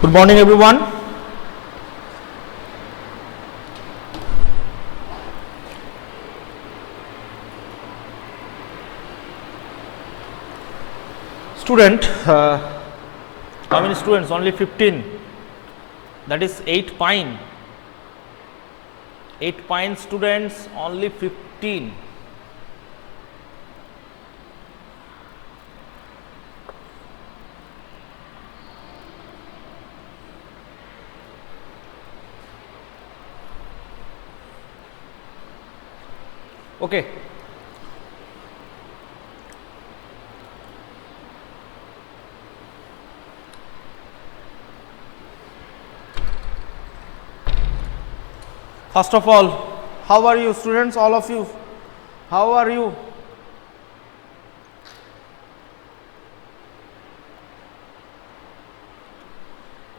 Good morning, everyone. Student, how many students? Only 15. That is 8 pine. 8 pine students, only 15. Okay. First of all, how are you students, all of you? How are you?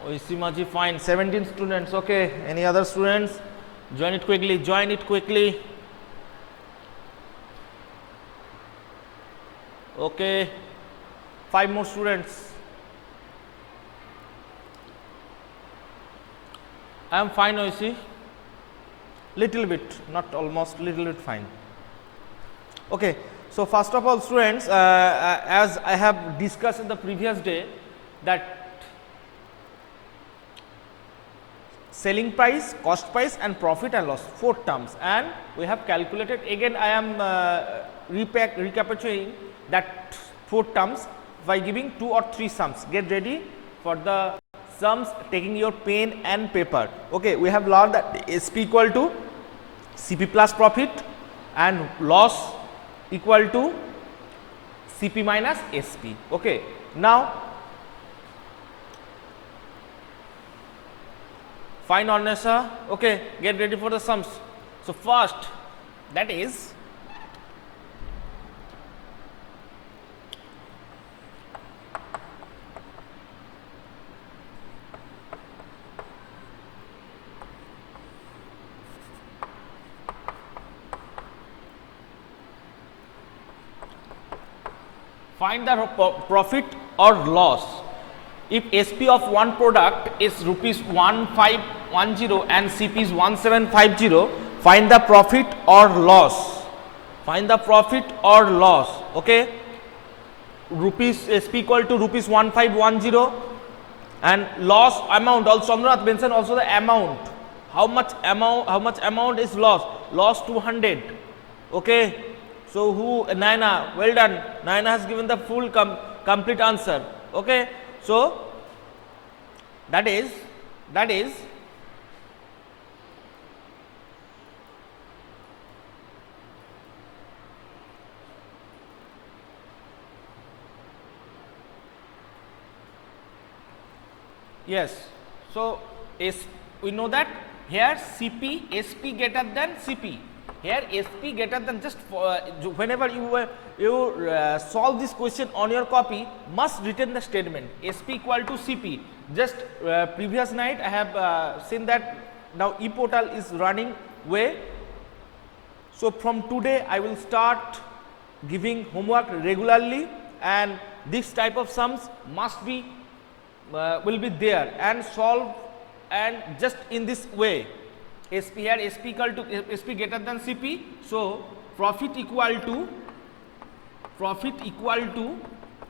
Oisimaji, fine. 17 students. Okay. Any other students? Join it quickly. Join it quickly. Okay. 5 more students. I am fine, Oisi. Little bit, not almost, little bit fine. Okay. So, first of all students, as I have discussed in the previous day, that selling price, cost price and profit and loss, 4 terms, and we have calculated. Again I am recapitulating that 4 terms by giving 2 or 3 sums. Get ready for the sums, taking your pen and paper. Okay, we have learned that SP equal to CP plus profit and loss equal to CP minus SP. Okay, now fine, Ornesa. Okay, get ready for the sums. So, first, that is find the profit or loss. If SP of one product is rupees 1510 and CP is 1750, find the profit or loss. Find the profit or loss. Okay, rupees SP equal to rupees 1510 and loss amount. Also, Chandranath mentioned also the amount. How much amount is loss? Loss 200. Okay. So, who? Naina, well done. Naina has given the full complete answer. Okay. So, that is yes. So, we know that here CP, SP greater than CP. Here SP greater than, just whenever you solve this question on your copy, must written the statement SP equal to CP. Just previous night I have seen that now e-portal is running way. So, from today I will start giving homework regularly, and this type of sums must be will be there and solve, and just in this way. SP here, SP equal to SP greater than CP. So, profit equal to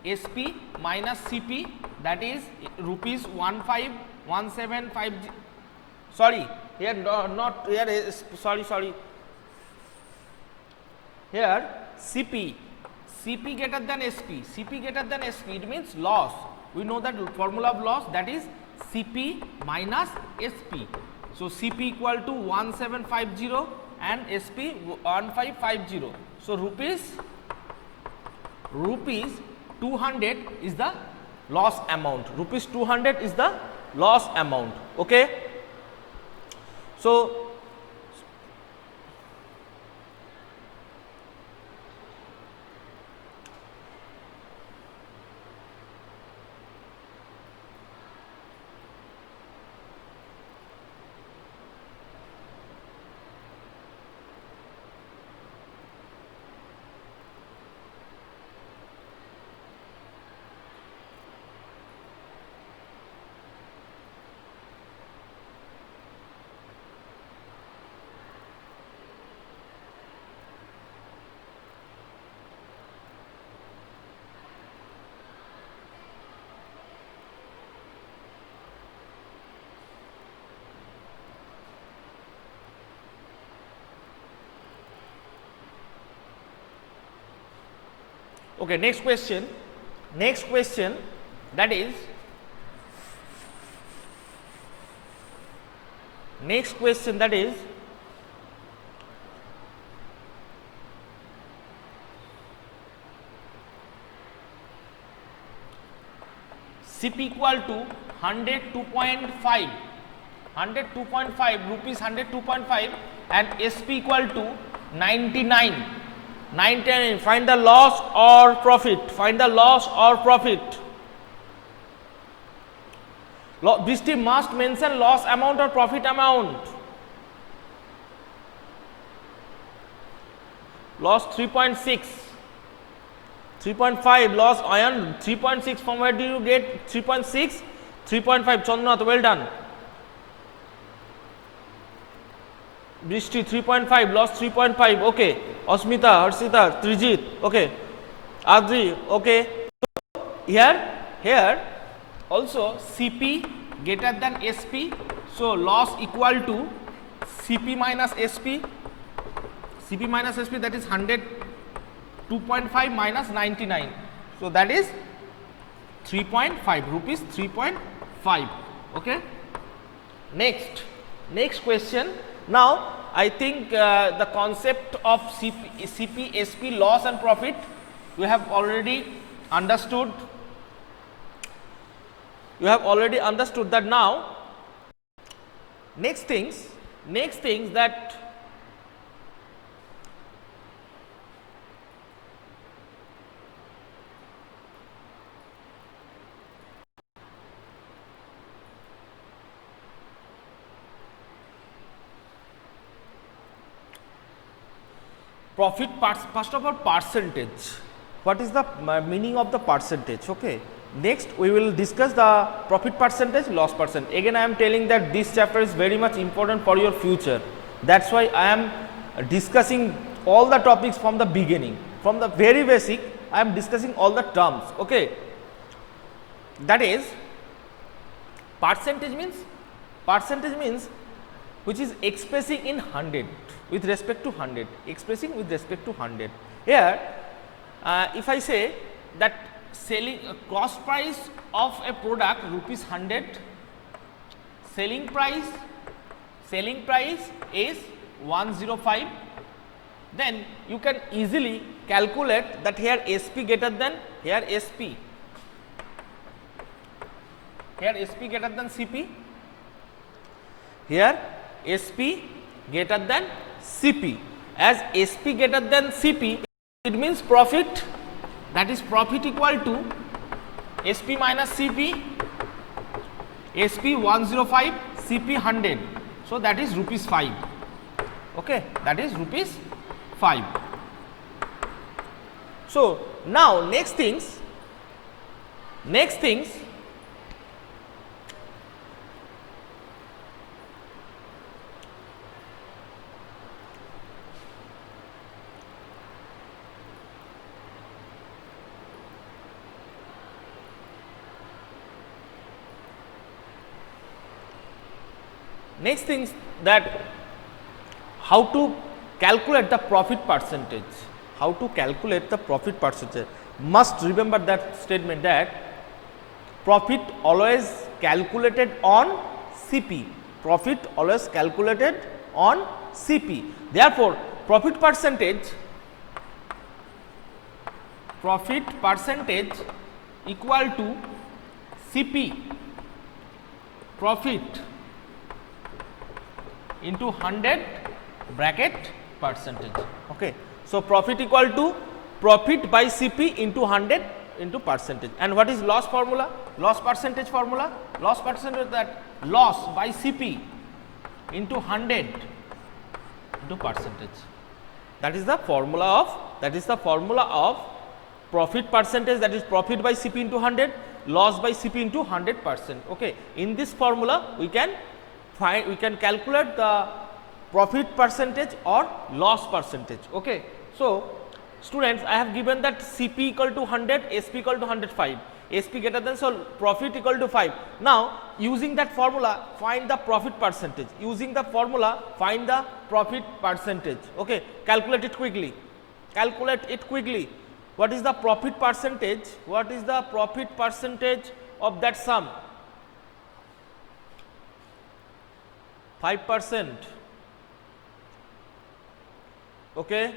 SP minus CP, that is rupees 151750. Sorry, here not here is sorry. Here CP greater than SP. CP greater than SP, it means loss. We know that formula of loss, that is CP minus SP. So, CP equal to 1750 and SP 1550. So, rupees 200 is the loss amount. Rupees 200 is the loss amount. Okay. So, Okay, next question. Next question, that is, next question, that is, CP equal to 102.5, 102.5 rupees, 102.5, and SP equal to 99. 99. Find the loss or profit. Find the loss or profit. Bishti must mention loss amount or profit amount. Loss 3.6. 3.5 loss iron 3.6. From where do you get 3.6? 3.5. Chandranath, well done. Brishti 3.5, loss 3.5. Okay. Asmita, Harshita, Trijit. Okay. Adri. Okay. Here also CP greater than SP. So loss equal to CP minus SP. CP minus SP, that is 102.5 minus 99. So that is 3.5 rupees, 3.5. Okay. Next question. Now I think the concept of CP, SP, loss and profit you have already understood. You have already understood that. Now next things that profit, first of all, percentage. What is the meaning of the percentage? Okay. Next we will discuss the profit percentage, loss percent. Again I am telling that this chapter is very much important for your future. That's why I am discussing all the topics from the beginning, from the very basic. I am discussing all the terms. Okay. That is, percentage means which is expressing in 100 with respect to 100, expressing with respect to 100. Here if I say that selling cost price of a product rupees 100, selling price is 105, then you can easily calculate that here SP greater than SP greater than CP, here SP greater than CP. As SP greater than CP, it means profit, that is profit equal to SP minus CP, SP 105, CP 100. So that is rupees 5. Okay, that is rupees 5. So now next things that how to calculate the profit percentage. How to calculate the profit percentage? Must remember that statement that profit always calculated on CP. Profit always calculated on CP. Therefore, profit percentage equal to CP, profit into 100 bracket percentage. Okay. So profit equal to profit by CP into 100 into percentage. And what is loss formula? Loss percentage formula? Loss percentage, that loss by CP into 100 into percentage. That is the formula of profit percentage, that is profit by CP into 100, loss by CP into 100%. Okay. In this formula we can calculate the profit percentage or loss percentage. Okay. So students, I have given that CP equal to 100, SP equal to 105, SP greater than, so profit equal to 5. Now using that formula find the profit percentage. Using the formula find the profit percentage. Okay. Calculate it quickly. what is the profit percentage, what is the profit percentage of that sum? 5%. Okay.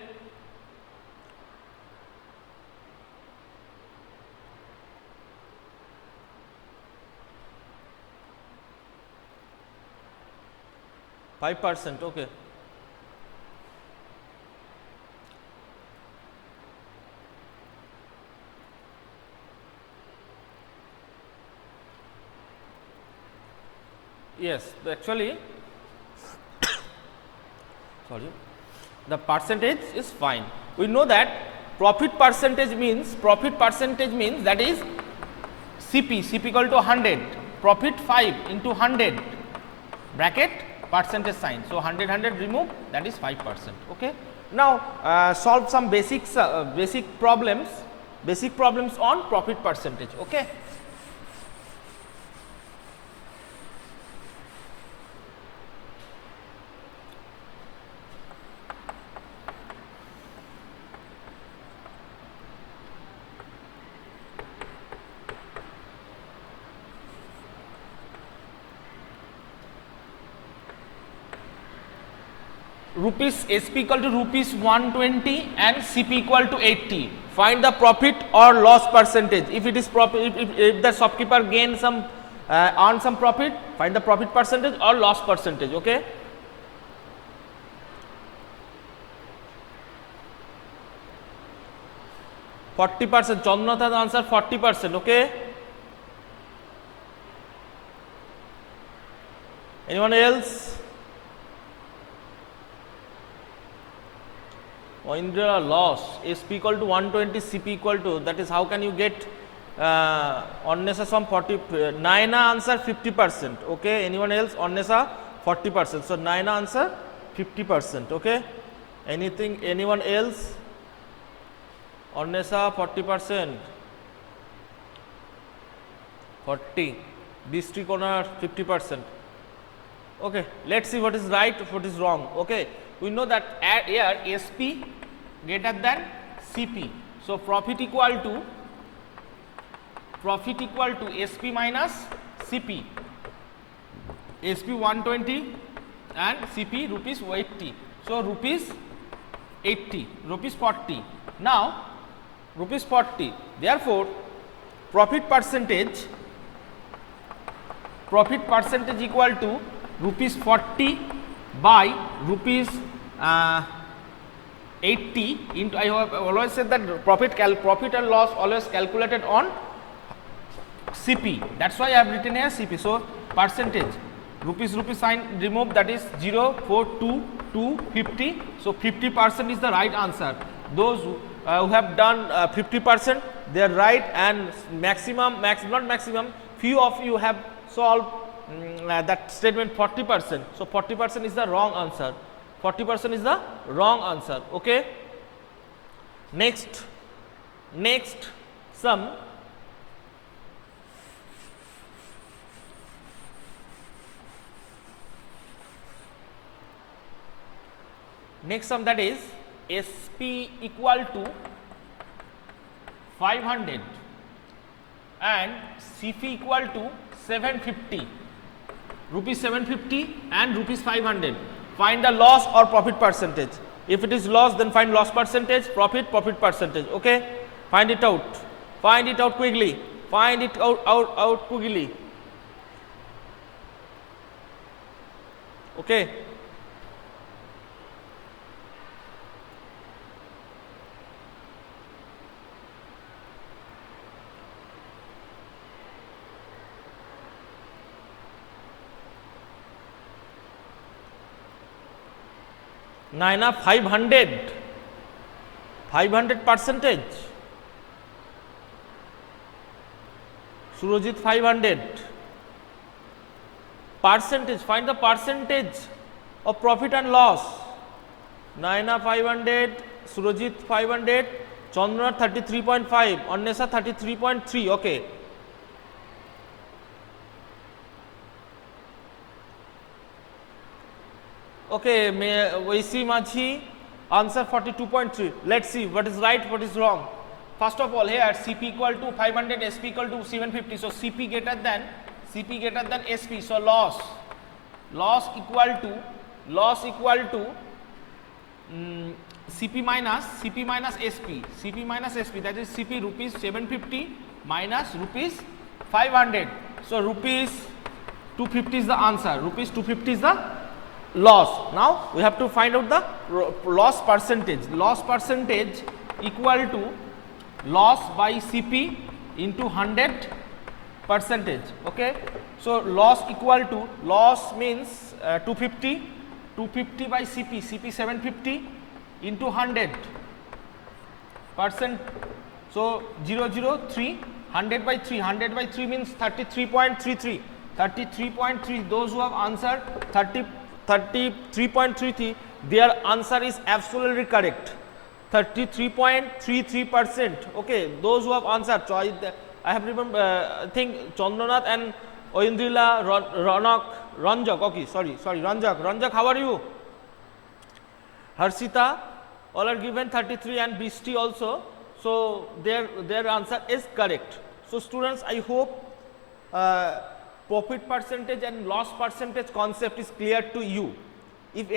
%, okay. Yes, actually sorry, the percentage is fine. We know that profit percentage means that is CP equal to 100, profit 5 into 100 bracket percentage sign. So 100 remove, that is 5%. Okay. Now solve some basic problems on profit percentage. Okay. Rupees SP equal to rupees 120 and CP equal to 80. Find the profit or loss percentage. If it is profit, if the shopkeeper gain some earn some profit, find the profit percentage or loss percentage. Okay. %. Chandra has answered 40%. Okay. Anyone else? Indra loss SP equal to 120, CP equal to, that is how can you get Onnesa from 40, Naina answer 50%. Okay. Anyone else? Onnesa 40%. So Naina answer 50%. Okay. Anything? Anyone else? Onnesa 40%. 40. District owner 50%. Okay. Let's see what is right, what is wrong. Okay. We know that here SP greater than CP. So profit equal to SP minus CP. SP 120 and CP rupees 80. So rupees 80, rupees 40. Now rupees 40. Therefore profit percentage equal to rupees 40 by rupees 80 into, I have always said that profit and loss always calculated on CP. That's why I have written here CP. So percentage, rupees sign remove, that is 0.42250. So 50% is the right answer. Those who have done 50%, they are right, and not maximum, few of you have solved that statement 40%. So 40% is the wrong answer. 40% is the wrong answer. Okay. Next sum. Next sum, that is SP equal to 500 and CP equal to 750. Rupees 750 and rupees 500. Find the loss or profit percentage. If it is loss, then find loss percentage, profit percentage. Okay. Find it out quickly. Find it out quickly. Okay. Naina 500 percentage. Surojit 500 percentage. Find the percentage of profit and loss. Naina 500, Surojit 500, Chandra 33.5, Onnesa 33.3. Okay. Okay, Vaisi Machi answer 42.3. Let's see what is right, what is wrong. first of all here Cp equal to 500, Sp equal to 750. So Cp greater than Sp. So loss equal to Cp minus Sp. That is Cp rupees 750 minus rupees 500. So rupees 250 is the answer. Rupees 250 is the loss. Now we have to find out the loss percentage. Loss percentage equal to loss by Cp into 100 percentage. Okay. So loss equal to, loss means 250 by Cp 750 into 100 percent. So 003, 100 by 3 means 33.33. Those who have answered 33.33, their answer is absolutely correct. 33.33%. Okay, those who have answered, so I have remember, I think Chandranath and Oindrila, Ranjak. Okay, sorry, Ranjak, how are you? Harshita, all are given 33, and Brishti also. So their answer is correct. So students, I hope profit percentage and loss percentage concept is clear to you. If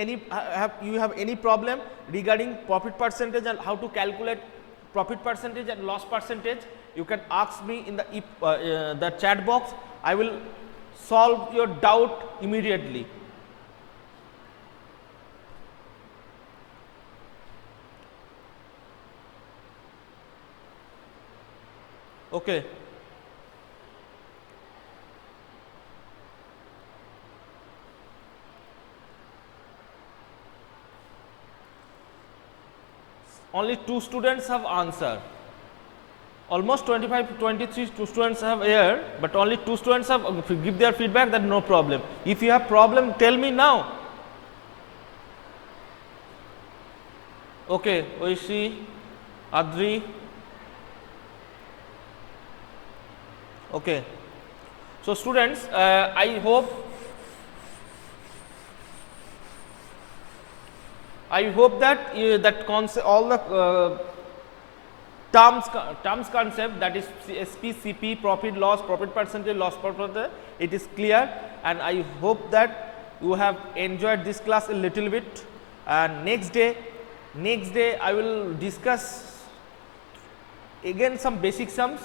you have any problem regarding profit percentage and how to calculate profit percentage and loss percentage, you can ask me in the chat box. I will solve your doubt immediately. Okay. Only 2 students have answered. Almost 25 23 students have here, but only 2 students have give their feedback that no problem. If you have problem, tell me now. Okay, Oishi, Adri. Okay. So students, I hope that that concept, all the terms concept, that is SP, CP, profit, loss, profit percentage, loss percentage, it is clear, and I hope that you have enjoyed this class a little bit. And next day I will discuss again some basic sums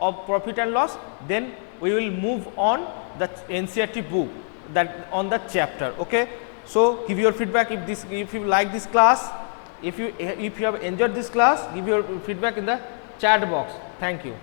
of profit and loss. Then we will move on the NCERT book, that on the chapter. Okay. So give your feedback if you like this class, if you have enjoyed this class, give your feedback in the chat box. Thank you.